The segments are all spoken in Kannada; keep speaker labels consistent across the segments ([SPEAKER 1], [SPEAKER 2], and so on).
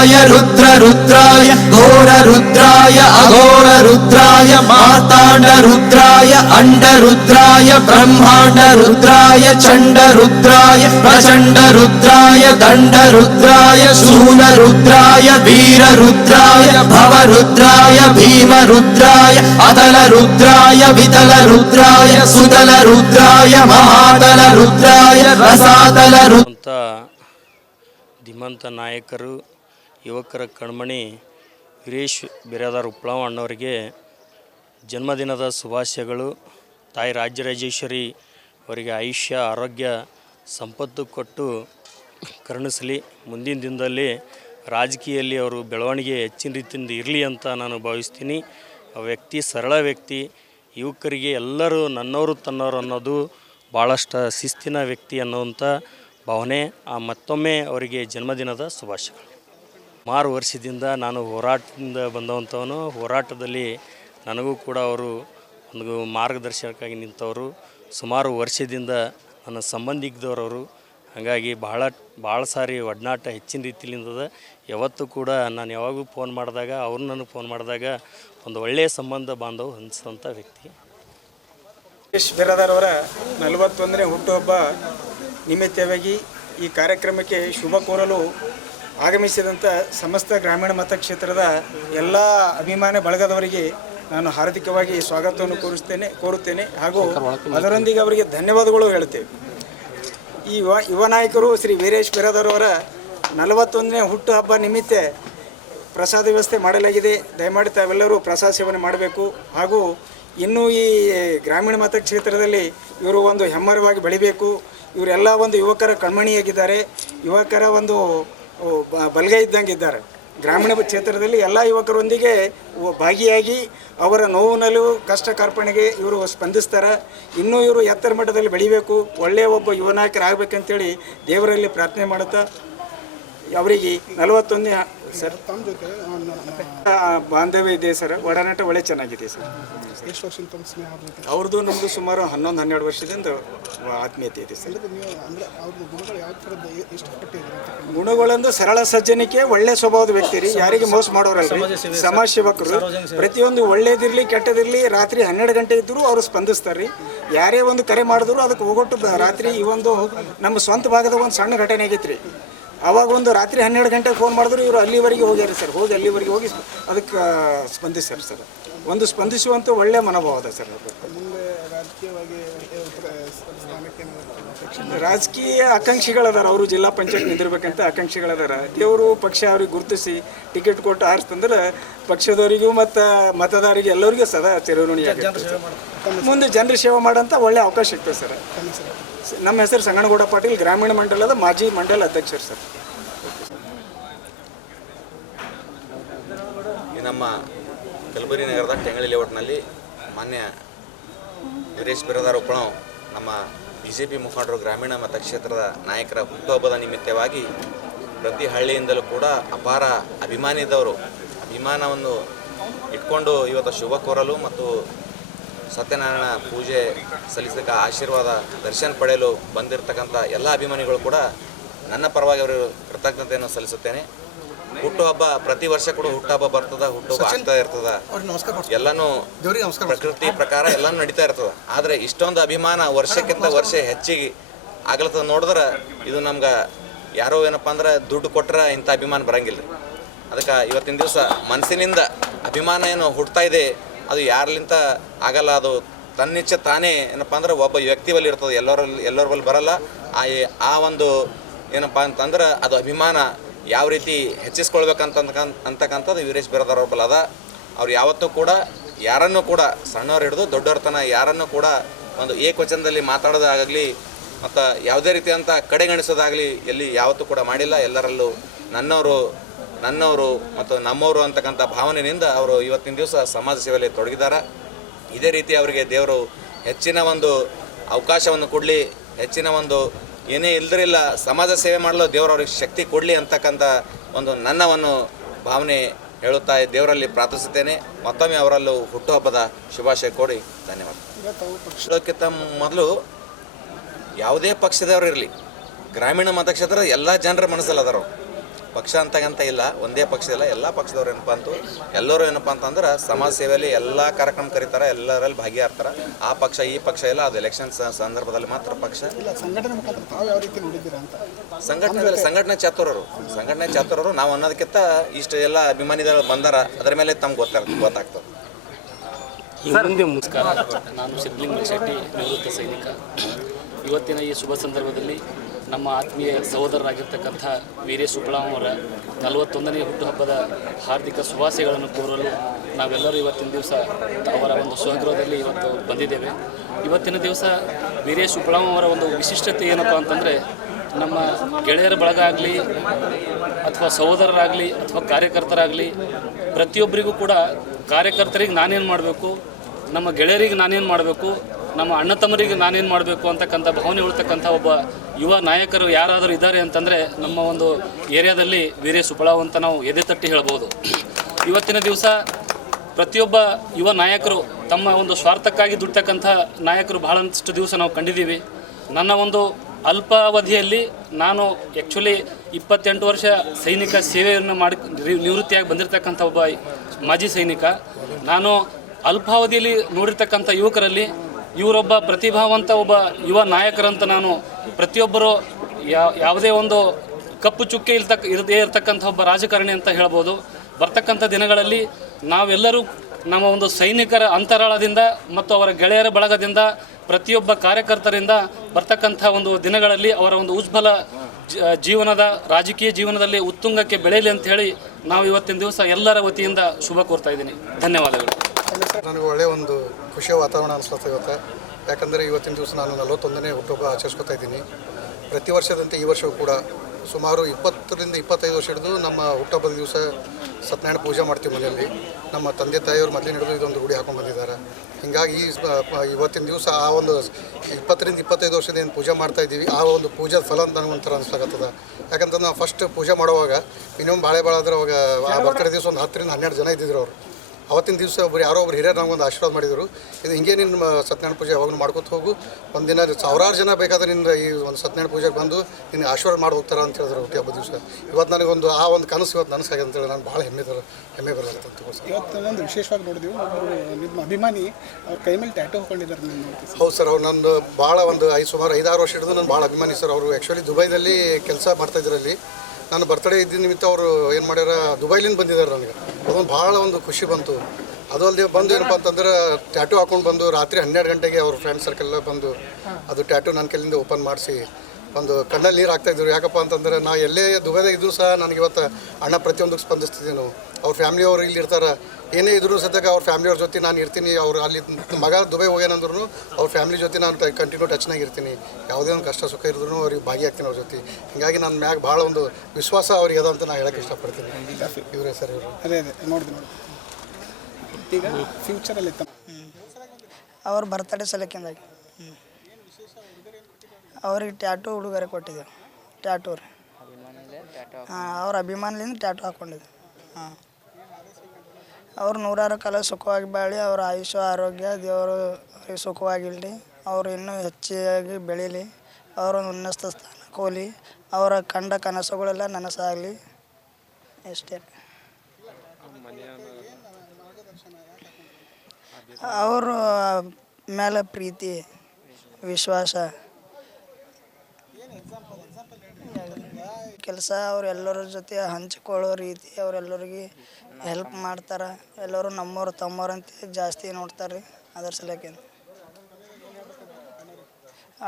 [SPEAKER 1] रुद्राय रुद्र रुद्राय घोर रुद्राय अघोर रुद्राय माताण्ड रुद्राय अण्ड रुद्राय ब्रह्माण्ड रुद्राय चण्ड रुद्राय प्रचण्ड रुद्राय दण्ड रुद्राय शूल
[SPEAKER 2] रुद्राय वीर रुद्राय
[SPEAKER 1] भव रुद्राय भीम रुद्राय अतल रुद्राय वितल रुद्राय सुतल रुद्राय महातल रुद्राय రసాతల
[SPEAKER 2] దిమంత నాయకరు ಯುವಕರ ಕಣ್ಮಣಿ ವೀರೇಶ್ ಬಿರಾದಾರ್ ಉಪ್ಳಾವ್ ಅಣ್ಣವರಿಗೆ ಜನ್ಮದಿನದ ಶುಭಾಶಯಗಳು. ತಾಯಿ ರಾಜರಾಜೇಶ್ವರಿ ಅವರಿಗೆ ಆಯುಷ್ಯ, ಆರೋಗ್ಯ, ಸಂಪತ್ತು ಕೊಟ್ಟು ಕರುಣಿಸಲಿ. ಮುಂದಿನ ದಿನದಲ್ಲಿ ರಾಜಕೀಯದಲ್ಲಿ ಅವರು ಬೆಳವಣಿಗೆ ಹೆಚ್ಚಿನ ರೀತಿಯಿಂದ ಇರಲಿ ಅಂತ ನಾನು ಭಾವಿಸ್ತೀನಿ. ಆ ವ್ಯಕ್ತಿ ಸರಳ ವ್ಯಕ್ತಿ. ಯುವಕರಿಗೆ ಎಲ್ಲರೂ ನನ್ನವರು ತನ್ನವರು ಅನ್ನೋದು ಭಾಳಷ್ಟು ಶಿಸ್ತಿನ ವ್ಯಕ್ತಿ ಅನ್ನುವಂಥ ಭಾವನೆ. ಆ ಮತ್ತೊಮ್ಮೆ ಅವರಿಗೆ ಜನ್ಮದಿನದ ಶುಭಾಶಯಗಳು. ಸುಮಾರು ವರ್ಷದಿಂದ ನಾನು ಹೋರಾಟದಿಂದ ಬಂದವಂಥವನು. ಹೋರಾಟದಲ್ಲಿ ನನಗೂ ಕೂಡ ಅವರು ಒಂದು ಮಾರ್ಗದರ್ಶನಕ್ಕಾಗಿ ನಿಂತವರು. ಸುಮಾರು ವರ್ಷದಿಂದ ನನ್ನ ಸಂಬಂಧಿಕದವರವರು. ಹಾಗಾಗಿ ಭಾಳ ಭಾಳ ಸಾರಿ ಒಡನಾಟ ಹೆಚ್ಚಿನ ರೀತಿಲಿಂದದ ಯಾವತ್ತೂ ಕೂಡ ನಾನು ಯಾವಾಗೂ ಫೋನ್ ಮಾಡಿದಾಗ, ಅವ್ರು ನನಗೆ ಫೋನ್ ಮಾಡಿದಾಗ ಒಂದು ಒಳ್ಳೆಯ ಸಂಬಂಧ ಬಾಂಧವ ಹೊಂದಿಸಿದಂಥ ವ್ಯಕ್ತಿ.
[SPEAKER 3] ಬಿರಾದಾರ್ ಅವರ ನಲವತ್ತೊಂದನೇ ಹುಟ್ಟುಹಬ್ಬ ನಿಮಿತ್ತವಾಗಿ ಈ ಕಾರ್ಯಕ್ರಮಕ್ಕೆ ಶುಭ ಕೋರಲು ಆಗಮಿಸಿದಂಥ ಸಮಸ್ತ ಗ್ರಾಮೀಣ ಮತಕ್ಷೇತ್ರದ ಎಲ್ಲ ಅಭಿಮಾನ ಬಳಗದವರಿಗೆ ನಾನು ಹಾರ್ದಿಕವಾಗಿ ಸ್ವಾಗತವನ್ನು ಕೋರಿಸ್ತೇನೆ, ಕೋರುತ್ತೇನೆ ಹಾಗೂ ಅದರೊಂದಿಗೆ ಅವರಿಗೆ ಧನ್ಯವಾದಗಳು ಹೇಳ್ತೇವೆ ಈ ಯುವ ಯುವ ನಾಯಕರು ಶ್ರೀ ವೀರೇಶ್ ಬಿರಾದರವರ ನಲವತ್ತೊಂದನೇ ಹುಟ್ಟು ಹುಟ್ಟುಹಬ್ಬ ನಿಮಿತ್ತ ಪ್ರಸಾದ ವ್ಯವಸ್ಥೆ ಮಾಡಲಾಗಿದೆ. ದಯಮಾಡಿ ತಾವೆಲ್ಲರೂ ಪ್ರಸಾದ ಸೇವನೆ ಮಾಡಬೇಕು. ಹಾಗೂ ಇನ್ನೂ ಈ ಗ್ರಾಮೀಣ ಮತಕ್ಷೇತ್ರದಲ್ಲಿ ಇವರು ಒಂದು ಹೆಮ್ಮರವಾಗಿ ಬೆಳಿಬೇಕು. ಇವರೆಲ್ಲ ಒಂದು ಯುವಕರ ಕಣ್ಮಣಿಯಾಗಿದ್ದಾರೆ. ಯುವಕರ ಒಂದು ಬಲಗೈ ಇದ್ದಂಗೆ ಇದ್ದಾರೆ. ಗ್ರಾಮೀಣ ಕ್ಷೇತ್ರದಲ್ಲಿ ಎಲ್ಲ ಯುವಕರೊಂದಿಗೆ ಭಾಗಿಯಾಗಿ ಅವರ ನೋವಿನಲ್ಲೂ ಕಷ್ಟ ಕಾರ್ಪಣೆಗೆ ಇವರು ಸ್ಪಂದಿಸ್ತಾರೆ. ಇನ್ನೂ ಇವರು ಎತ್ತರ ಮಟ್ಟದಲ್ಲಿ ಬೆಳಿಬೇಕು. ಒಳ್ಳೆಯ ಒಬ್ಬ ಯುವ ನಾಯಕರಾಗಬೇಕಂತೇಳಿ ದೇವರಲ್ಲಿ ಪ್ರಾರ್ಥನೆ ಮಾಡುತ್ತಾ ಅವರಿಗೆ ನಲವತ್ತೊಂದನೇ ಸರ್. ಬಾಂಧವ್ಯ ಇದೆ ಸರ್. ಒಡನಾಟ ಒಳ್ಳೆ ಚೆನ್ನಾಗಿದೆ ಸರ್.
[SPEAKER 4] ಎಷ್ಟು ವರ್ಷದಿಂದ ತಮ್ಮ ಸ್ನೇಹ ಅವ್ರ ಜೊತೆ?
[SPEAKER 3] ಅವ್ರದ್ದು ನಮ್ಮದು ಸುಮಾರು ಹನ್ನೊಂದು ಹನ್ನೆರಡು ವರ್ಷದಿಂದ ಆತ್ಮೀಯತೆ ಇದೆ ಸರ್.
[SPEAKER 4] ಅಂದ್ರೆ ನೀವು ಅಂದ್ರೆ ಅವ್ರ ಗುಣಗಳು ಯಾವ ಥರದ್ದು ಎ- ಎಷ್ಟು ಪಟ್ಟಿದೆ ಅಂತ
[SPEAKER 3] ಗುಣಗಳಂದು ಸರಳ ಸಜ್ಜನಿಕೆ ಒಳ್ಳೆ ಸ್ವಭಾವದ ವ್ಯಕ್ತಿ ರೀ. ಯಾರಿಗೆ ಮೋಸ ಮಾಡೋರಲ್ಲ ಸಮಾಜ ಸೇವಕರು ಪ್ರತಿಯೊಂದು ಒಳ್ಳೇದಿರ್ಲಿ ಕೆಟ್ಟದಿರ್ಲಿ ರಾತ್ರಿ ಹನ್ನೆರಡು ಗಂಟೆ ಇದ್ದರೂ ಅವರು ಸ್ಪಂದಿಸ್ತಾರೆ ಯಾರೇ ಒಂದು ಕರೆ ಮಾಡಿದ್ರು ಅದಕ್ಕೆ ಹೋಗೊಟ್ಟು ರಾತ್ರಿ ಈ ಒಂದು ನಮ್ಮ ಸ್ವಂತ ಭಾಗದ ಒಂದು ಸಣ್ಣ ಘಟನೆ ಆಗೈತೆ ರೀ. ಅವಾಗ ಒಂದು ರಾತ್ರಿ ಹನ್ನೆರಡು ಗಂಟೆಗೆ ಫೋನ್ ಮಾಡಿದ್ರು ಇವರು ಅಲ್ಲಿವರೆಗೆ ಹೋಗ್ಯಾರ ಸರ್ ಹೋಗಿ ಅಲ್ಲಿವರೆಗೆ ಹೋಗಿ ಅದಕ್ಕೆ ಸ್ಪಂದಿಸ್ತಾರೆ ಸರ್ ಒಂದು ಸ್ಪಂದಿಸುವಂಥ ಒಳ್ಳೆ ಮನೋಭಾವ ಅದ ಸರ್.
[SPEAKER 4] ಮುಂದೆ ರಾಜಕೀಯವಾಗಿ
[SPEAKER 3] ರಾಜಕೀಯ ಆಕಾಂಕ್ಷಿಗಳದಾರ ಅವರು ಜಿಲ್ಲಾ ಪಂಚಾಯತ್ ನಿಂದಿರ್ಬೇಕಂತ ಆಕಾಂಕ್ಷಿಗಳದಾರ. ದೇವರು ಪಕ್ಷ ಅವ್ರಿಗೆ ಗುರುತಿಸಿ ಟಿಕೆಟ್ ಕೊಟ್ಟು ಆರಿಸ್ತಂದ್ರೆ ಪಕ್ಷದವರಿಗೂ ಮತ್ತು ಮತದಾರರಿಗೆ ಎಲ್ಲರಿಗೂ ಸದಾ ಚಿರಋಣಿ ಮುಂದೆ ಜನರ ಸೇವೆ ಮಾಡೋಂಥ ಒಳ್ಳೆ ಅವಕಾಶ ಸಿಗ್ತದೆ ಸರ್. ಸ- ನಮ್ಮ ಹೆಸರು ಸಂಗನಗೌಡ ಪಾಟೀಲ್ ಗ್ರಾಮೀಣ ಮಂಡಲದ ಮಾಜಿ ಮಂಡಲ ಅಧ್ಯಕ್ಷರು ಸರ್.
[SPEAKER 5] ಈ ನಮ್ಮ ಕಲಬುರಗಿ ನಗರದ ಟೆಂಗಳಿ ಲೇಔಟ್ನಲ್ಲಿ ಮಾನ್ಯ ವೀರೇಶ್ ಬಿರದಾರ್ ಉಪ್ಪಳವ್ ನಮ್ಮ ಬಿ ಜೆ ಪಿ ಮುಖಂಡರು ಗ್ರಾಮೀಣ ಮತಕ್ಷೇತ್ರದ ನಾಯಕರ ಹುಟ್ಟುಹಬ್ಬದ ನಿಮಿತ್ತವಾಗಿ ಪ್ರತಿ ಹಳ್ಳಿಯಿಂದಲೂ ಕೂಡ ಅಪಾರ ಅಭಿಮಾನಿದವರು. ಅಭಿಮಾನವನ್ನು ಇಟ್ಕೊಂಡು ಇವತ್ತು ಶುಭ ಕೋರಲು ಮತ್ತು ಸತ್ಯನಾರಾಯಣ ಪೂಜೆ ಸಲ್ಲಿಸಲಿಕ್ಕೆ ಆಶೀರ್ವಾದ, ದರ್ಶನ ಪಡೆಯಲು ಬಂದಿರತಕ್ಕಂಥ ಎಲ್ಲ ಅಭಿಮಾನಿಗಳು ಕೂಡ ನನ್ನ ಪರವಾಗಿ ಅವರು ಕೃತಜ್ಞತೆಯನ್ನು ಸಲ್ಲಿಸುತ್ತೇನೆ. ಹುಟ್ಟುಹಬ್ಬ ಪ್ರತಿ ವರ್ಷ ಕೂಡ ಹುಟ್ಟುಹಬ್ಬ ಬರ್ತದ ಹುಟ್ಟುಹಬ್ಬ ಆಗ್ತಾ ಇರ್ತದ. ಎಲ್ಲಾನು ಪ್ರಕೃತಿ ಪ್ರಕಾರ ಎಲ್ಲಾನು ನಡೀತಾ ಇರ್ತದ. ಆದ್ರೆ ಇಷ್ಟೊಂದು ಅಭಿಮಾನ ವರ್ಷಕ್ಕಿಂತ ವರ್ಷ ಹೆಚ್ಚಿಗೆ ಆಗ್ಲತ್ತದ ನೋಡಿದ್ರೆ ಇದು ನಮ್ಗ ಯಾರೋ ಏನಪ್ಪ ಅಂದ್ರೆ ದುಡ್ಡು ಕೊಟ್ರ ಇಂಥ ಅಭಿಮಾನ ಬರಂಗಿಲ್ಲ ಅದಕ್ಕೆ ಇವತ್ತಿನ ದಿವಸ ಮನಸ್ಸಿನಿಂದ ಅಭಿಮಾನ ಏನು ಹುಟ್ತಾ ಇದೆ ಅದು ಯಾರ್ಲಿಂತ ಆಗಲ್ಲ ಅದು ತನ್ನಿಚ್ಛೆ ತಾನೇ ಏನಪ್ಪ ಅಂದ್ರೆ ಒಬ್ಬ ವ್ಯಕ್ತಿ ಬಲ್ಲಿ ಇರ್ತದೆ. ಎಲ್ಲರಲ್ಲಿ ಎಲ್ಲರ ಬಲ್ಲಿ ಬರಲ್ಲ. ಆ ಆ ಒಂದು ಏನಪ್ಪ ಅಂತಂದ್ರೆ ಅದು ಅಭಿಮಾನ. ಯಾವ ರೀತಿ ಹೆಚ್ಚಿಸ್ಕೊಳ್ಬೇಕಂತ ಅಂತಕ್ಕಂಥದ್ದು ವೀರೇಶ್ ಬಿರದಾರ್ ಅವ್ರ ಬಲ್ ಅವ್ರು ಯಾವತ್ತೂ ಕೂಡ ಯಾರನ್ನೂ ಕೂಡ ಸಣ್ಣವ್ರು ಹಿಡಿದು ದೊಡ್ಡವ್ರ ತನ ಯಾರನ್ನೂ ಕೂಡ ಒಂದು ಏಕವಚನದಲ್ಲಿ ಮಾತಾಡೋದಾಗಲಿ ಮತ್ತು ಯಾವುದೇ ಅಂತ ಕಡೆಗಣಿಸೋದಾಗಲಿ ಎಲ್ಲಿ ಯಾವತ್ತೂ ಕೂಡ ಮಾಡಿಲ್ಲ. ಎಲ್ಲರಲ್ಲೂ ನನ್ನವರು ನನ್ನವರು ಮತ್ತು ನಮ್ಮವರು ಅಂತಕ್ಕಂಥ ಭಾವನೆಯಿಂದ ಅವರು ಇವತ್ತಿನ ದಿವಸ ಸಮಾಜ ಸೇವೆಯಲ್ಲಿ ತೊಡಗಿದ್ದಾರೆ. ಇದೇ ರೀತಿ ಅವರಿಗೆ ದೇವರು ಹೆಚ್ಚಿನ ಒಂದು ಅವಕಾಶವನ್ನು ಕೊಡಲಿ, ಹೆಚ್ಚಿನ ಒಂದು ಏನೇ ಇಲ್ದಿರಿಲ್ಲ ಸಮಾಜ ಸೇವೆ ಮಾಡಲು ದೇವರು ಅವ್ರಿಗೆ ಶಕ್ತಿ ಕೊಡಲಿ ಅಂತಕ್ಕಂಥ ಒಂದು ನನ್ನವನ್ನು ಭಾವನೆ ಹೇಳುತ್ತಾ ದೇವರಲ್ಲಿ ಪ್ರಾರ್ಥಿಸುತ್ತೇನೆ ಮತ್ತೊಮ್ಮೆ ಅವರಲ್ಲೂ ಹುಟ್ಟುಹಬ್ಬದ ಶುಭಾಶಯ ಕೊಡಿ ಧನ್ಯವಾದ ಪಕ್ಷಕ್ಕಿಂತ ಮೊದಲು ಯಾವುದೇ ಪಕ್ಷದವರು ಇರಲಿ, ಗ್ರಾಮೀಣ ಮತಕ್ಷೇತ್ರ ಎಲ್ಲ ಜನರ ಮನಸ್ಸಲ್ಲಿ ಅವ್ರು. ಪಕ್ಷ ಅಂತಗಂತ ಇಲ್ಲ ಒಂದೇ ಪಕ್ಷ ಇಲ್ಲ ಎಲ್ಲ ಪಕ್ಷದವ್ರು ಏನಪ್ಪ ಅಂತು ಎಲ್ಲರೂ ಏನಪ್ಪ ಅಂತಂದ್ರೆ ಸಮಾಜ ಸೇವೆಯಲ್ಲಿ ಎಲ್ಲ ಕಾರ್ಯಕ್ರಮ ಕರೀತಾರೆ ಎಲ್ಲರಲ್ಲಿ ಭಾಗಿಯಾಗ್ತಾರೆ. ಆ ಪಕ್ಷ ಈ ಪಕ್ಷ ಇಲ್ಲ ಅದು ಎಲೆಕ್ಷನ್ ಸಂದರ್ಭದಲ್ಲಿ ಮಾತ್ರ ಪಕ್ಷ.
[SPEAKER 4] ಸಂಘಟನೆ
[SPEAKER 5] ಸಂಘಟನೆ ಚಾತುರರು ಸಂಘಟನೆ ಚಾತುರರು ನಾವು ಅನ್ನೋದಕ್ಕಿಂತ ಇಷ್ಟು ಎಲ್ಲ ಅಭಿಮಾನಿಗಳು ಬಂದಾರ ಅದ್ರ ಮೇಲೆ ತಮ್ಗೆ ಗೊತ್ತಾಗ ಗೊತ್ತಾಗ್ತದೆ.
[SPEAKER 2] ಹಿಂದೆ
[SPEAKER 6] ನಮಸ್ಕಾರ ನಾನು ಸಿದ್ಲಿಂಗ ಶೆಟ್ಟಿ ನಿವೃತ್ತ ಸೈನಿಕ. ಇವತ್ತಿನ ಈ ಶುಭ ಸಂದರ್ಭದಲ್ಲಿ ನಮ್ಮ ಆತ್ಮೀಯ ಸಹೋದರರಾಗಿರ್ತಕ್ಕಂಥ ವೀರೇಶ್ ಅವರ ನಲವತ್ತೊಂದನೇ ಹುಟ್ಟುಹಬ್ಬದ ಹಾರ್ದಿಕ ಶುಭಾಶಯಗಳನ್ನು ಕೋರಲು ನಾವೆಲ್ಲರೂ ಇವತ್ತಿನ ದಿವಸ ಅವರ ಒಂದು ಸ್ವಗೃಹದಲ್ಲಿ ಇವತ್ತು ಬಂದಿದ್ದೇವೆ. ಇವತ್ತಿನ ದಿವಸ ವೀರೇಶ್ ಅವರ ಒಂದು ವಿಶಿಷ್ಟತೆ ಏನಪ್ಪ ಅಂತಂದರೆ, ನಮ್ಮ ಗೆಳೆಯರ ಬಳಗ ಆಗಲಿ ಅಥವಾ ಸಹೋದರರಾಗಲಿ ಅಥವಾ ಕಾರ್ಯಕರ್ತರಾಗಲಿ ಪ್ರತಿಯೊಬ್ಬರಿಗೂ ಕೂಡ ಕಾರ್ಯಕರ್ತರಿಗೆ ನಾನೇನು ಮಾಡಬೇಕು, ನಮ್ಮ ಗೆಳೆಯರಿಗೆ ನಾನೇನು ಮಾಡಬೇಕು ನಮ್ಮ ಅಣ್ಣ ತಮ್ಮರಿಗೆ ನಾನೇನು ಮಾಡಬೇಕು ಅಂತಕ್ಕಂಥ ಭಾವನೆ ಉಳ್ತಕ್ಕಂಥ ಒಬ್ಬ ಯುವ ನಾಯಕರು ಯಾರಾದರೂ ಇದ್ದಾರೆ ಅಂತಂದರೆ ನಮ್ಮ ಒಂದು ಏರಿಯಾದಲ್ಲಿ ವೀರೇಶ್ ಸುಪಳಾವ್ ಅಂತ ನಾವು ಎದೆ ತಟ್ಟಿ ಹೇಳ್ಬೋದು. ಇವತ್ತಿನ ದಿವಸ ಪ್ರತಿಯೊಬ್ಬ ಯುವ ನಾಯಕರು ತಮ್ಮ ಒಂದು ಸ್ವಾರ್ಥಕ್ಕಾಗಿ ದುಡ್ತಕ್ಕಂಥ ನಾಯಕರು ಬಹಳಷ್ಟು ದಿವಸ ನಾವು ಕಂಡಿದ್ದೀವಿ. ನನ್ನ ಒಂದು ಅಲ್ಪಾವಧಿಯಲ್ಲಿ ನಾನು ಆ್ಯಕ್ಚುಲಿ ಇಪ್ಪತ್ತೆಂಟು ವರ್ಷ ಸೈನಿಕ ಸೇವೆಯನ್ನು ಮಾಡಿ ನಿವೃತ್ತಿಯಾಗಿ ಬಂದಿರತಕ್ಕಂಥ ಒಬ್ಬ ಮಾಜಿ ಸೈನಿಕ. ನಾನು ಅಲ್ಪಾವಧಿಯಲ್ಲಿ ನೋಡಿರ್ತಕ್ಕಂಥ ಯುವಕರಲ್ಲಿ ಇವರೊಬ್ಬ ಪ್ರತಿಭಾವಂತ ಒಬ್ಬ ಯುವ ನಾಯಕರಂತ ನಾನು ಪ್ರತಿಯೊಬ್ಬರು ಯಾವುದೇ ಒಂದು ಕಪ್ಪು ಚುಕ್ಕೆ ಇಲ್ತಕ್ಕ ಇರದೇ ಇರತಕ್ಕಂಥ ಒಬ್ಬ ರಾಜಕಾರಣಿ ಅಂತ ಹೇಳ್ಬೋದು. ಬರ್ತಕ್ಕಂಥ ದಿನಗಳಲ್ಲಿ ನಾವೆಲ್ಲರೂ ನಮ್ಮ ಒಂದು ಸೈನಿಕರ ಅಂತರಾಳದಿಂದ ಮತ್ತು ಅವರ ಗೆಳೆಯರ ಬಳಗದಿಂದ ಪ್ರತಿಯೊಬ್ಬ ಕಾರ್ಯಕರ್ತರಿಂದ ಬರ್ತಕ್ಕಂಥ ಒಂದು ದಿನಗಳಲ್ಲಿ ಅವರ ಒಂದು ಉಜ್ವಲ ಜ- ಜೀವನದ, ರಾಜಕೀಯ ಜೀವನದಲ್ಲಿ ಉತ್ತುಂಗಕ್ಕೆ ಬೆಳೆಯಲಿ ಅಂತ ಹೇಳಿ ನಾವು ಇವತ್ತಿನ ದಿವಸ ಎಲ್ಲರ ವತಿಯಿಂದ ಶುಭ ಕೋರ್ತಾ ಇದ್ದೀನಿ. ಧನ್ಯವಾದಗಳು.
[SPEAKER 7] ನನಗೆ ಒಳ್ಳೆಯ ಒಂದು ಖುಷಿಯ ವಾತಾವರಣ ಅನಿಸ್ಲತ್ತ ಇವತ್ತು ಯಾಕಂದರೆ ಇವತ್ತಿನ ದಿವಸ ನಾನು ನಲವತ್ತೊಂದನೇ ಹುಟ್ಟುಹಬ್ಬ ಆಚರಿಸ್ಕೊತಾ ಇದ್ದೀನಿ ಪ್ರತಿ ವರ್ಷದಂತೆ ಈ ವರ್ಷವೂ ಕೂಡ ಸುಮಾರು ಇಪ್ಪತ್ತರಿಂದ ಇಪ್ಪತ್ತೈದು ವರ್ಷ ಹಿಡಿದು ನಮ್ಮ ಹುಟ್ಟುಹಬ್ಬದ ದಿವಸ ಸತ್ಯನಾರಾಯಣ ಪೂಜೆ ಮಾಡ್ತೀವಿ ಮನೆಯಲ್ಲಿ ನಮ್ಮ ತಂದೆ ತಾಯಿಯವರು ಮೊದಲಿನ ಹಿಡಿದು ಇದೊಂದು ರೂಢಿ ಹಾಕೊಂಡು ಬಂದಿದ್ದಾರೆ ಹೀಗಾಗಿ ಈ ಇವತ್ತಿನ ದಿವಸ ಆ ಒಂದು ಇಪ್ಪತ್ತರಿಂದ ಇಪ್ಪತ್ತೈದು ವರ್ಷದ ಏನು ಪೂಜೆ ಮಾಡ್ತಾ ಇದ್ದೀವಿ ಆ ಒಂದು ಪೂಜೆ ಫಲ ಅಂತ ನನಗೊಂಥರ ಅನಿಸ್ಲಾಗತ್ತದ ಯಾಕಂತಂದ್ರೆ ನಾವು ಫಸ್ಟ್ ಪೂಜೆ ಮಾಡುವಾಗ ಮಿನಿಮಮ್ ಬಾಳೆ ಬಾಳ ಆದ್ರೆ ಅವಾಗ ಆ ಬರ್ತಡೇ ದಿವಸ ಒಂದು ಹತ್ತರಿಂದ ಹನ್ನೆರಡು ಜನ ಇದ್ದಿದ್ರು ಅವರು ಅವತ್ತಿನ ದಿವಸ ಒಬ್ರು ಯಾರೋ ಒಬ್ರು ಹಿರಿಯರು ನಮಗೊಂದು ಆಶೀರ್ವಾದ ಮಾಡಿದರು. ಇದು ಹಿಂಗೆ ನಿನ್ನ ಸತ್ಯನಾರಾಯಣ ಪೂಜೆ ಯಾವಾಗಲೂ ಮಾಡ್ಕೊತ ಹೋಗು. ಒಂದಿನ ಸಾವಿರಾರು ಜನ ಬೇಕಾದ್ರೆ ನಿನ್ನ ಈ ಒಂದು ಸತ್ಯನಾರಾಯಣ ಪೂಜೆಗೆ ಬಂದು ನಿನ್ನ ಆಶೀರ್ವಾದ ಮಾಡಿ ಹೋಗ್ತಾರೆ ಅಂತ ಹೇಳಿದ್ರು ಹುಟ್ಟಿ ಹಬ್ಬದ ದಿವಸ. ಇವತ್ತು ನನಗೊಂದು ಆ ಒಂದು ಕನಸು ಇವತ್ತು ನನಸಾಗಿದೆ ಅಂತೇಳಿ ನಾನು ಭಾಳ ಹೆಮ್ಮೆ ಹೆಮ್ಮೆ ಬರಲಾಗ್ತದೆ
[SPEAKER 4] ಇವತ್ತು ಒಂದು ವಿಶೇಷವಾಗಿ ನೋಡಿದೆವು. ನಿಮ್ಮ ಅಭಿಮಾನಿ ಅವ್ರ ಕೈ ಮೇಲೆ ಟ್ಯಾಟು ಹಾಕೊಂಡಿದ್ದಾರೆ ನಿಮ್ಮ
[SPEAKER 7] ಹೌದು ಸರ್ ಅವ್ರು ನಂದು ಭಾಳ ಒಂದು ಐದು ಸುಮಾರು ಐದಾರು ವರ್ಷ ಹಿಡಿದು ನಾನು ಭಾಳ ಅಭಿಮಾನಿ ಸರ್. ಅವರು ಆ್ಯಕ್ಚುಲಿ ದುಬೈದಲ್ಲಿ ಕೆಲಸ ಮಾಡ್ತಾಯಿದ್ರು ಅಲ್ಲಿ ನಾನು ಬರ್ತ್ಡೇ ಇದ್ದ ನಿಮಿತ್ತ ಅವರು ಏನು ಮಾಡ್ಯಾರ, ದುಬೈಲಿಂದ ಬಂದಿದ್ದಾರೆ ನನಗೆ. ಅದೊಂದು ಭಾಳ ಒಂದು ಖುಷಿ ಬಂತು. ಅದು ಅಲ್ಲದೆ ಬಂದು ಏನಪ್ಪ ಅಂತಂದ್ರೆ ಟ್ಯಾಟೂ ಹಾಕೊಂಡು ಬಂದು ರಾತ್ರಿ ಹನ್ನೆರಡು ಗಂಟೆಗೆ ಅವ್ರ ಫ್ರೆಂಡ್ ಸರ್ಕಲ್ ಬಂದು, ಅದು ಟ್ಯಾಟೂ ನನ್ನ ಕೈಲಿಂದ ಓಪನ್ ಮಾಡಿಸಿ ಒಂದು ಕಣ್ಣಲ್ಲಿ ನೀರು ಹಾಕ್ತಾಯಿದ್ರು ಯಾಕಪ್ಪ ಅಂತಂದ್ರೆ ನಾ ಎಲ್ಲೇ ದುಬೈದಾಗ ಇದ್ರು ಸಹ ನನಗೆ ಇವತ್ತು ಅಣ್ಣ ಪ್ರತಿಯೊಂದಕ್ಕೆ ಸ್ಪಂದಿಸ್ತಿದ್ದೀನಿ ನಾವು. ಅವ್ರ ಫ್ಯಾಮಿಲಿಯವರು ಇಲ್ಲಿ ಇರ್ತಾರೆ. ಏನೇ ಇದ್ರೂ ಸದ್ಯಕ್ಕೆ ಅವ್ರ ಫ್ಯಾಮಿಲಿಯವ್ರ ಜೊತೆ ನಾನು ಇರ್ತೀನಿ. ಅವ್ರು ಅಲ್ಲಿ ಮಗ ದುಬೈ ಹೋಗ್ಯಾನಂದ್ರೂ ಅವ್ರ ಫ್ಯಾಮಿಲಿ ಜೊತೆ ನಾನು ಕಂಟಿನ್ಯೂ ಟಚ್ನಾಗ ಇರ್ತೀನಿ. ಯಾವುದೇ ಒಂದು ಕಷ್ಟ ಸುಖ ಇದ್ರೂ ಅವ್ರಿಗೆ ಭಾಗಿಯಾಗ್ತೀನಿ ಅವ್ರ ಜೊತೆ. ಹೀಗಾಗಿ ನನ್ನ ಮ್ಯಾಗ ಭಾಳ ಒಂದು ವಿಶ್ವಾಸ ಅವ್ರಿಗೆ ಅದ ಅಂತ ನಾನು ಹೇಳಕ್ಕೆ ಇಷ್ಟಪಡ್ತೀನಿ. ಇವರೇ ಸರ್ ಇವರು.
[SPEAKER 4] ಅದೇ ಅದೇ. ನೋಡಿದೆ ನೋಡಿ ಈಗ ಫ್ಯೂಚರಲ್ಲಿ ತಮ್ಮ
[SPEAKER 8] ಅವ್ರ ಬರ್ತಡೇ ಸಲಕ್ಕಿಂದಾಗಿ. ಅವ್ರಿಗೆ ಟ್ಯಾಟೂ ಉಡುಗೊರೆ ಕೊಟ್ಟಿದ್ದೆ. ಟ್ಯಾಟೂ ರೀ. ಹಾಂ, ಅವ್ರ ಅಭಿಮಾನದಿಂದ ಟ್ಯಾಟೂ ಹಾಕ್ಕೊಂಡಿದ್ದೆ ಹಾಂ. ಅವ್ರು ನೂರಾರು ಕಾಲ ಸುಖವಾಗಿ ಬಾಳಿ, ಅವ್ರ ಆಯುಷ್ಯ ಆರೋಗ್ಯ, ದೇವರು ಅವ್ರಿಗೆ ಸುಖವಾಗಿರಲಿ ಅವರು ಇನ್ನೂ ಹೆಚ್ಚಾಗಿ ಬೆಳೀಲಿ. ಅವರೊಂದು ಉನ್ನತ ಸ್ಥಾನ ಕೋಲಿ. ಅವರ ಕಂಡ ಕನಸುಗಳೆಲ್ಲ ನನಸಾಗಲಿ. ಅಷ್ಟೇ ಅವರು ಮೇಲೆ ಪ್ರೀತಿ, ವಿಶ್ವಾಸ. ಕೆಲಸ ಅವ್ರು ಎಲ್ಲರ ಜೊತೆ ಹಂಚಿಕೊಳ್ಳೋ ರೀತಿ ಅವರೆಲ್ಲರಿಗೆ ಹೆಲ್ಪ್ ಮಾಡ್ತಾರೆ. ಎಲ್ಲರೂ ನಮ್ಮವ್ರು ತಮ್ಮವ್ರಂತ ಜಾಸ್ತಿ ನೋಡ್ತಾರೆ ರೀ ಅದರ ಸಲಕ್ಕೆ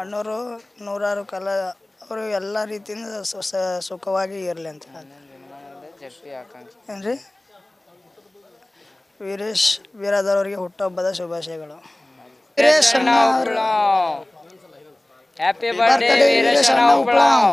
[SPEAKER 8] ಅಣ್ಣವರು ನೂರಾರು ಕಾಲ ಅವರು ಎಲ್ಲ ರೀತಿಯಿಂದ ಸುಖವಾಗಿ ಇರಲಿ ಅಂತ ಏನು ರೀ ವೀರೇಶ್ ವೀರಾದವರಿಗೆ ಅವರಿಗೆ ಹುಟ್ಟುಹಬ್ಬದ ಶುಭಾಶಯಗಳು. ವೀರೇಶ್
[SPEAKER 9] ಹ್ಯಾಪಿ ಬರ್ಡೇ ವೀರೇಶನ ಉಪ್ಪಳಾವ್